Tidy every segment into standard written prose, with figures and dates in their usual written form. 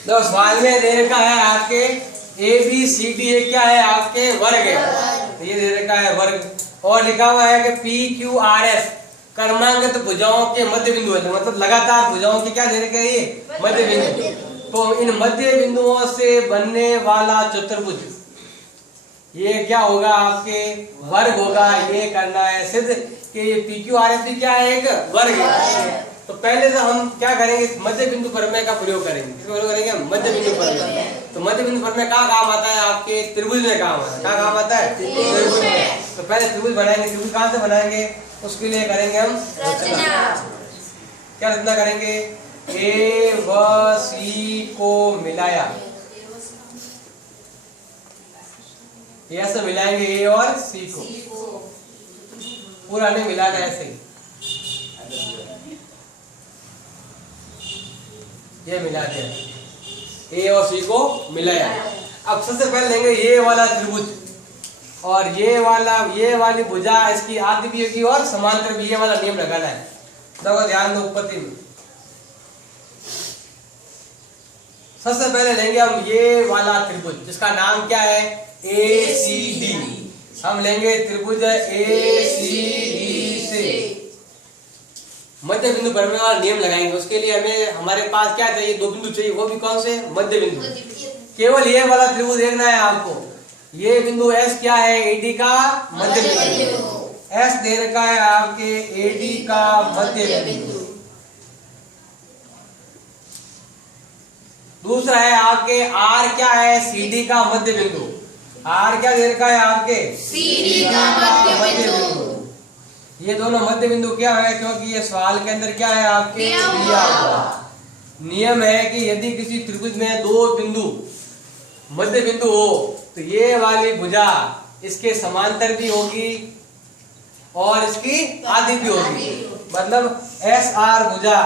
तो सवाल में दे रखा है आपके A B C D A क्या है आपके वर्ग है, तो ये दे रखा है वर्ग। और लिखा हुआ है कि पी क्यू आर एस क्रमांकित भुजाओं के मध्य बिंदु है, मतलब लगातार भुजाओं के क्या दे रखे हैं ये मध्य बिंदु। तो इन मध्य बिंदुओं से बनने वाला चतुर्भुज ये क्या होगा आपके वर्ग होगा। ये करना है सिद्ध कि ये पी क्यू आर एस भी क्या है एक वर्ग है। तो पहले से हम क्या करेंगे मध्य बिंदु प्रमेय का प्रयोग करेंगे। किसका प्रयोग करेंगे मध्य बिंदु प्रमेय। तो मध्य बिंदु प्रमेय क्या काम आता है आपके त्रिभुज में काम आता है। क्या काम आता है त्रिभुज में। तो पहले त्रिभुज बनाएंगे। त्रिभुज कहाँ से बनाएंगे उसके लिए करेंगे हम रचना। क्या रचना करेंगे ए व सी को मिलाया, ऐसे मिलाएंगे ए और सी को, पूरा नहीं मिलाना ऐसे ही ये मिला दिया ए और सी को मिलाया। अब सबसे पहले लेंगे ये वाला त्रिभुज और ये वाली भुजा इसकी आदि भी होगी और समांतर भी। ये वाला नियम लगाना है। देखो ध्यान दो उत्पत्ति में सबसे पहले लेंगे हम ये वाला त्रिभुज जिसका नाम क्या है ए सी डी। हम लेंगे त्रिभुज ए सी डी से मध्य बिंदु प्रमेय वाला नियम लगाएंगे। उसके लिए हमें हमारे पास क्या चाहिए दो बिंदु चाहिए, वो भी कौन से मध्य बिंदु। केवल ये वाला त्रिभुज देखना है आपको। ये बिंदु एस क्या है एडी का मध्य बिंदु। एस दे रखा है आपके एडी का मध्य बिंदु। दूसरा है आपके आर क्या है सीडी का मध्य बिंदु। आर क्या दे रखा है आपके सीडी का मध्य बिंदु। ये दोनों मध्य बिंदु क्या है क्योंकि ये सवाल के अंदर क्या है आपके दिया हुआ। नियम है कि यदि किसी त्रिभुज में दो बिंदु मध्य बिंदु हो तो ये वाली भुजा इसके समांतर भी होगी और इसकी आदि भी होगी। मतलब एस आर भुजा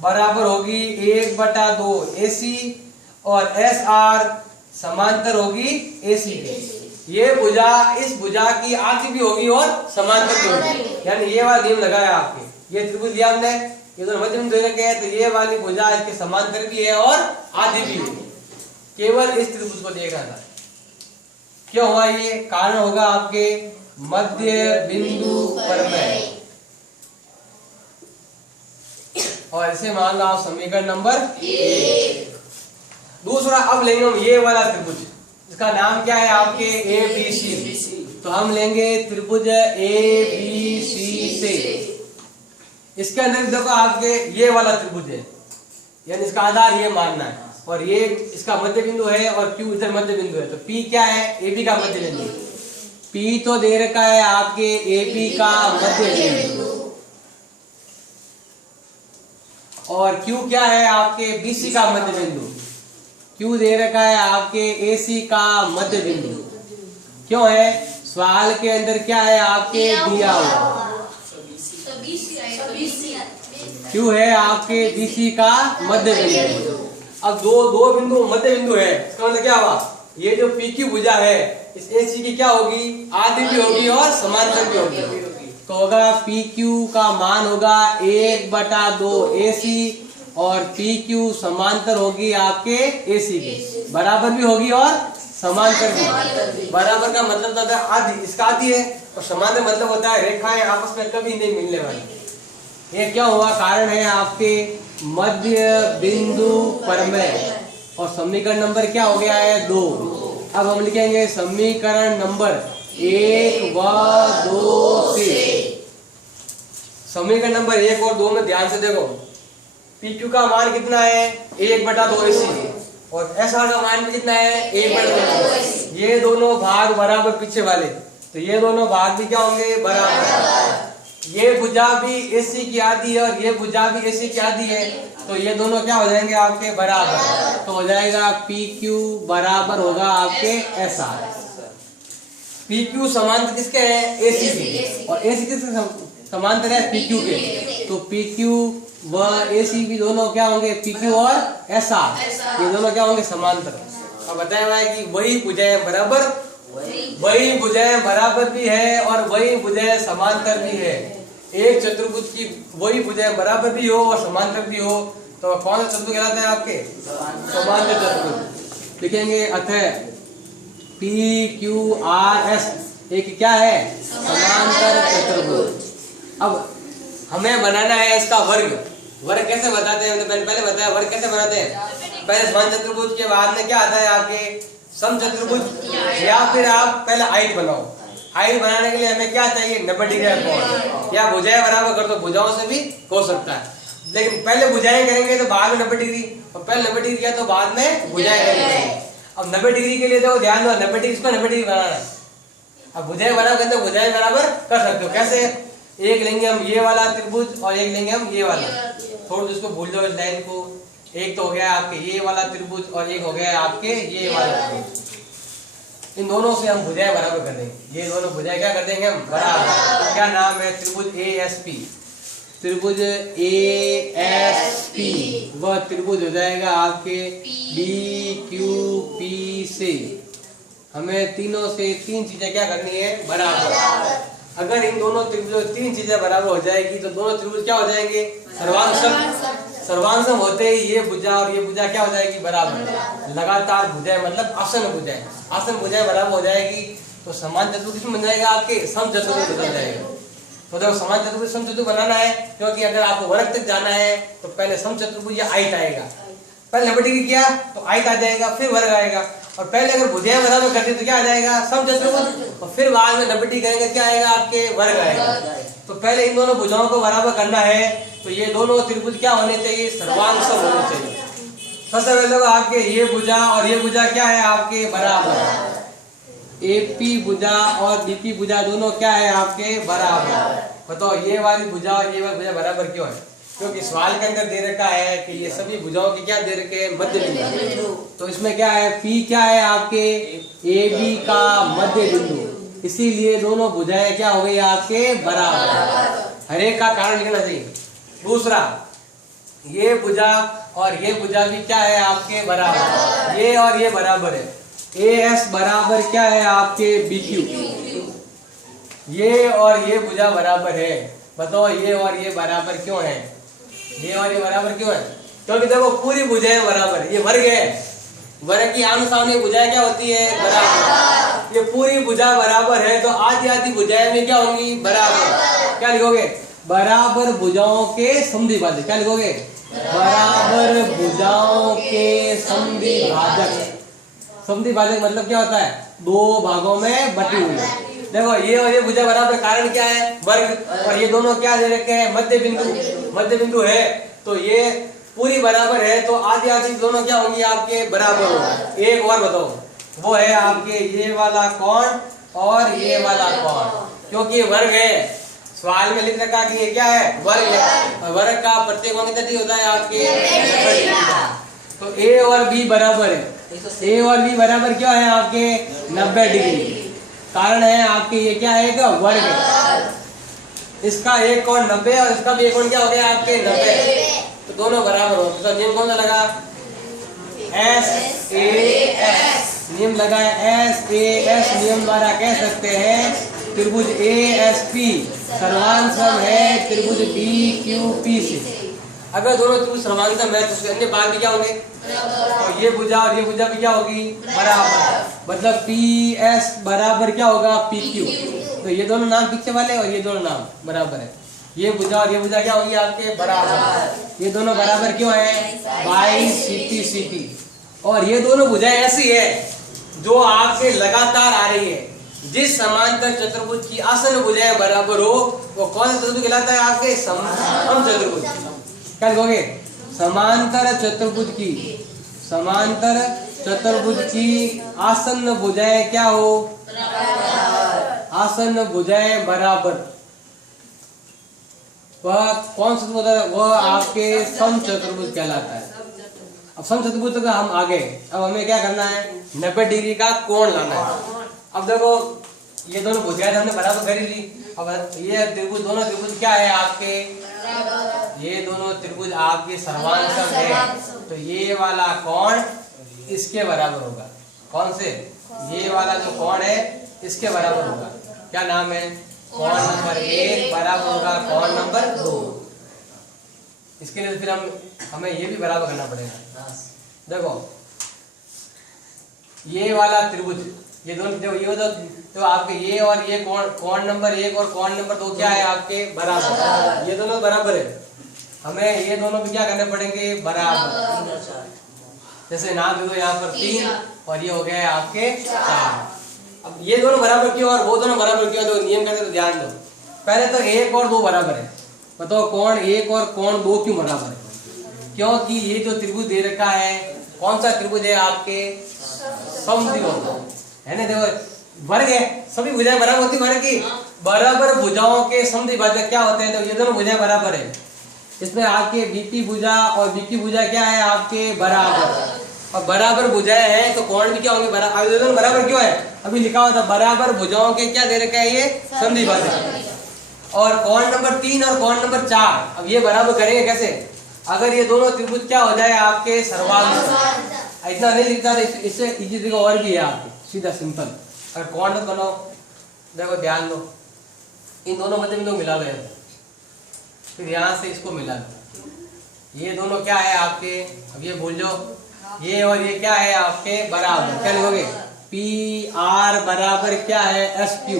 बराबर होगी 1/2 AC और एस आर समांतर होगी AC के। ये भुजा इस भुजा की आदि भी होगी और समांतर भी होगी। यानी ये वाला नियम लगाया आपके। ये त्रिभुज लिया हमने, ये दोनों मध्य बिंदु रखे हैं तो ये वाली भुजा इसके समांतर भी है और आदि भी है। केवल इस त्रिभुज को देखना था। क्यों हुआ ये कारण होगा आपके मध्य बिंदु प्रमेय। और इसे मान लो आप समीकरण नंबर 1। दूसरा अब लेंगे हम ये वाला त्रिभुज इसका नाम क्या है आपके ए बी सी। तो हम लेंगे त्रिभुज ए बी सी से। इसके अंदर देखो आपके ये वाला त्रिभुज है यानी इसका आधार ये मानना है और ये इसका मध्य बिंदु है और क्यू इधर मध्य बिंदु है। तो पी क्या है ए बी का मध्य बिंदु। पी तो दे रखा है आपके ए बी का मध्य बिंदु और क्यू क्या है आपके BC का मध्य बिंदु। क्यू दे रखा है आपके AC का मध्य बिंदु। क्यों है सवाल के अंदर क्या है आपके दिया हुआ क्यू है आपके BC का मध्य बिंदु। अब दो बिंदु मध्य बिंदु है इसका मतलब क्या हुआ ये जो PQ भुजा है इस AC की क्या होगी आदि भी होगी और समांतर भी होगी। तो होगा PQ का मान होगा 1/2 AC और PQ समांतर होगी आपके AC के। बराबर भी होगी और समांतर भी। बराबर का मतलब होता है आदि, इसका आदि है और समांतर मतलब होता है रेखाएं आपस में कभी नहीं मिलने वाली। ये क्या हुआ कारण है आपके मध्य बिंदु प्रमेय। और समीकरण नंबर क्या हो गया है 2। अब हम लिखेंगे समीकरण नंबर 1 व 2 से। समीकरण नंबर 1 और 2 में ध्यान से देखो PQ का मान कितना है 1/2 AC और SR का मान कितना है 1/2। ये दोनों भाग बराबर पीछे वाले तो ये दोनों भाग भी क्या होंगे बराबर। ये भुजा भी AC की आदि है और ये भुजा भी AC की आदि है तो ये दोनों क्या हो जाएंगे आपके बराबर। तो हो जाएगा PQ बराबर होगा आपके SR। PQ समांतर किसके है AC के और AC किसके समांतर है PQ के। तो PQ व AC भी दोनों क्या होंगे PQ और SR ये दोनों क्या होंगे समांतर। अब बताया हुआ है कि वही भुजाएं बराबर भी है और वही भुजाएं समांतर भी है। एक चतुर्भुज की वही भुजाएं बराबर भी हो और समांतर भी हो तो कौन सा चतुर्भुज कहलाता है आपके? समांतर चतुर्भुज। लिखेंगे अतः PQRS एक क्या है? समांतर चतुर्भुज। अब हमें बनाना है इसका वर्ग। वर्ग कैसे बताते हैं? हमने पहले बताया वर्ग कैसे बनाते हैं। पहले समांतर चतुर्भुज के बाद में क्या आता है आपके? समचतुर्भुज। या फिर आप पहले आयत बनाओ। आयत बनाने के लिए हमें क्या चाहिए? 90 डिग्री का कोण। या भुजाएं बराबर कर दो, भुजाओं से भी हो सकता है, लेकिन पहले भुजाएं करेंगे तो बाद में 90 डिग्री, और पहले 90 डिग्री किया तो बाद में भुजाएं करेंगे। अब 90 डिग्री के लिए देखो ध्यान दो, 90 डिग्री इसको 90 डिग्री बनाना है। अब भुजाएं बराबर करते हो, भुजाएं बराबर कर सकते हो। कैसे? एक लेंगे हम ये वाला त्रिभुज और एक लेंगे हम ये वाला। थोड़ा जिसको भूल जाओ इस लाइन को। एक तो हो गया आपके ये वाला त्रिभुज और एक हो गया आपके ये वाला त्रिभुज। इन दोनों से हम भुजाएं बराबर कर देंगे। ये दोनों भुजाएं क्या कर देंगे हम? बराबर। क्या नाम है? त्रिभुज ASP। त्रिभुज ASP वह त्रिभुज हो जाएगा आपके BQP से। हमें तीनों से तीन चीजें क्या करनी है? बराबर। अगर इन दोनों त्रिभुजों तीन चीजें बराबर हो जाएगी तो दोनों त्रिभुज क्या हो जाएंगे? सर्वांगसम। सर्वांगसम होते ही ये भुजा और ये भुजा क्या हो जाएगी? बराबर। लगातार भुजाएं मतलब आसन भुजाएं। आसन भुजाएं बराबर हो जाएगी तो समान चतुर्भुज बन जाएगा आपके? समचतुर्भुज बन जाएगा। तो देखो समान चतुर्भुज समचतुर्भुज बनाना है, क्योंकि अगर आपको वर्ग तक जाना है तो पहले समचतुर्भुज या आयत आएगा। पहले 90 डिग्री किया तो आयत आ जाएगा, फिर वर्ग आएगा। और पहले अगर भुजाएं बराबर करते तो क्या आ जाएगा? समचतुर्भुज। और फिर बाद में 90 डिग्री करेंगे क्या आएगा आपके? वर्ग आएगा। तो पहले इन दोनों भुजाओं को बराबर करना है तो ये दोनों त्रिभुज क्या होने चाहिए? सर्वांगसम होने चाहिए। सबसे पहले आपके ये भुजा और ये भुजा क्या है आपके? बराबर। AP भुजा और BP भुजा दोनों क्या है आपके? बराबर। बताओ ये वाली भुजा और ये वाली भुजा बराबर क्यों है? क्योंकि सवाल के अंदर दे रखा है कि ये सभी भुजाओं की क्या दे रखे हैं? मध्य बिंदु। तो इसमें क्या है? P क्या है आपके? AB का मध्य बिंदु। इसीलिए दोनों भुजाएं क्या हो गई आपके? बराबर। हर एक का कारण लिखना चाहिए। दूसरा, ये भुजा और ये भुजा भी क्या है आपके? बराबर। ये और ये बराबर है। AS बराबर क्या है आपके? BQ। ये और ये भुजा बराबर है। बताओ ये और ये बराबर क्यों है? ये और ये बराबर क्यों है? क्योंकि देखो पूरी भुजाएं बराबर। ये वर्ग है, वर्ग की आमने सामने भुजाएं क्या होती है? बराबर। ये पूरी भुजा बराबर है तो आधी आधी भुजाएं में क्या होंगी? बराबर। क्या लिखोगे? बराबर भुजाओं के समद्विभाजक। क्या लिखोगे? बराबर भुजाओं के समद्विभाजक। समद्विभाजक मतलब क्या होता है? दो भागों में बटी हुई। देखो ये और ये भुजा बराबर, कारण क्या है? वर्ग। और ये दोनों क्या दे रखे हैं? मध्य बिंदु। मध्य बिंदु है तो ये पूरी बराबर है तो आधी आधी दोनों क्या होंगी आपके? बराबर होंगे। एक और बताओ, वो है आपके ये वाला कोण और ये वाला कोण। क्योंकि वर्ग है, सवाल में लिख रखा कि ये क्या है? वर्ग है। और वर्ग का प्रत्येक कोण कितना होता है आपके? 90 डिग्री। तो A और B बराबर है। A और B बराबर क्या है आपके? 90 डिग्री। कारण है आपके ये क्या है? का वर्ग है। इसका एक कोण 90 और इसका भी एक कोण क्या हो गया आपके? 90। तो दोनों बराबर हो। तो नियम कौन सा लगा? SAS। नियम लगा है SAS। नियम द्वारा कह सकते हैं त्रिभुज ASP सर्वांगसम है त्रिभुज BQP से। अगर दोनों त्रिभुज सर्वांगसम है तो उसके अन्य भाग भी क्या होंगे? तो ये भुजा और ये भुजा भी क्या होगी? बराबर। मतलब PS बराबर क्या होगा? PQ। तो ये दोनों नाम पीछे वाले और ये दोनों नाम बराबर है। ये भुजा और ये भुजा क्या होगी आपके? बराबर। ये दोनों बराबर क्यों है? 22 CT। और ये दोनों भुजाएं ऐसी है जो आपके लगातार आ रही है। जिस समांतर चतुर्भुज की आसन भुजाएं बराबर हो वो कौन सा चतुर्भुज कहलाता है आपके? समचतुर्भुज। क्या लिखोगे? समांतर चतुर्भुज की आसन भुजाएं क्या हो? आसन भुजाएं बराबर। वह कौन सा चतुर्भुज है? वह आपके समचतुर्भुज कहलाता है। अब समचतुर्भुज तक हम आगे, अब हमें क्या करना है? 90 डिग्री का कोण लाना है। अब देखो ये दोनों भुजाएं हमने बराबर कर ली। अब ये त्रिभुज, दोनों त्रिभुज क्या है आपके? ये दोनों त्रिभुज आपके सर्वांगसम है तो ये वाला कोण इसके बराबर होगा। कौन से? ये वाला जो कोण है इसके बराबर होगा। क्या नाम है? कोण नंबर 1 बराबर होगा कोण नंबर 2। इसके लिए फिर हम हमें ये भी बराबर करना पड़ेगा। देखो ये वाला त्रिभुज, ये दोनों देखो, ये तो आपके ये और ये कोण नंबर 1 और कोण नंबर 2 क्या है आपके बराबर, ये दोनों बराबर है। हमें ये दोनों भी क्या करने पड़ेंगे बराबर। जैसे नाम देखो यहाँ पर 3 और ये हो गए आपके 4। अब ये दोनों बराबर क्यों और वो दोनों बराबर क्यों, तो नियम करते तो ध्यान दो। पहले तो 1 और 2 बराबर है। बताओ कोण 1 और कोण 2 क्यों बराबर है? क्योंकि ये जो त्रिभुज दे रखा है, कौन सा त्रिभुज है आपके समद्विबाहु है ना। देखो वर्ग है, सभी भुजाएं बराबर होती, वर्ग की बराबर भुजाओं के समद्विभाजक क्या होते हैं, तो ये दोनों भुजाएं बराबर है। इसमें आपके बीपी भुजा और बीकी भुजा क्या है आपके बराबर, और बराबर भुजाएं हैं तो कोण भी क्या होंगे बराबर। ये दोनों बराबर क्यों है, अभी लिखा हुआ था बराबर भुजाओं के क्या दे रखा है ये समद्विभाजक। और कोण नंबर 3 और कोण नंबर 4, अब ये बराबर करेंगे कैसे, अगर ये दोनों त्रिभुज क्या हो जाए आपके सर्वांग। इतना नहीं लिखता था, इससे इजी तरीका और भी है आपके, सीधा सिंपल। अगर कोण मत बनाओ, देखो ध्यान दो, इन दोनों मध्य बिंदु मिला लो, फिर यहाँ से इसको मिला लो, ये दोनों क्या है आपके, अब ये भूल जाओ, ये और ये क्या है आपके बराबर, क्या लिखोगे पी आर बराबर क्या है एस क्यू,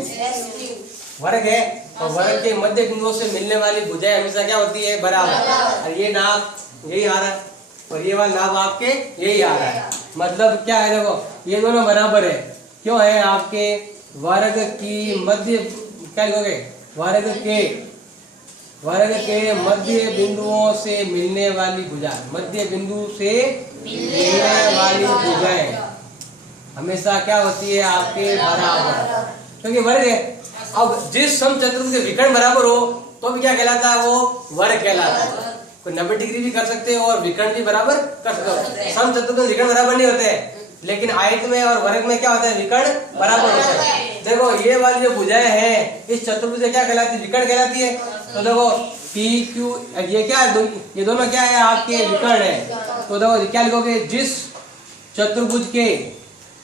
वर्ग है, और वर्ग के मध्य बिंदुओं से मिलने वाली भुजाएं हमेशा क्या होती है बराबर। और ये नाप यही आ रहा है और ये वाला नाप आपके यही आ रहा है, मतलब क्या है देखो ये दोनों बराबर है। क्यों है आपके वर्ग की मध्य, क्या लिखोगे वर्ग के मध्य बिंदुओं से मिलने वाली भुजा, मध्य बिंदु से मिलने वाली भुजाएं हमेशा क्या होती है आपके बराबर, क्योंकि वर्ग है। अब जिस समचतुर्भुज के विकर्ण बराबर हो तो भी क्या कहलाता है, वो वर्ग कहलाता है। कोई 90 डिग्री भी कर सकते हो और विकर्ण भी बराबर कर सकते हो। समचतुर्भुज में विकर्ण बराबर नहीं होते हैं, लेकिन आयत में और वर्ग में क्या होता है विकर्ण बराबर होता है। देखो ये वाली जो भुजाएं हैं इस चतुर्भुज से क्या कहलाती है, विकर्ण कहलाती है। तो देखो पी क्यू ये क्या है, ये दोनों क्या है आपके विकर्ण है। तो देखो क्या लिखोगे, जिस चतुर्भुज के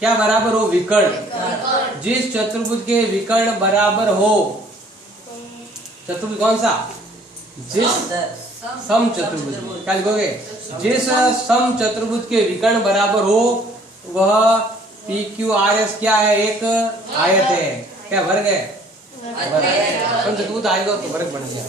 क्या बराबर हो विकर्ण, जिस चतुर्भुज के विकर्ण बराबर हो, चतुर्भुज कौन सा, जिस समचतुर्भुज, क्या लिखोगे जिस समचतुर्भुज के विकर्ण बराबर हो वह पी क्यू आर एस क्या है, एक आयत है, क्या वर्ग है, समचतुर्भुज आएगा तो वर्ग बन गया।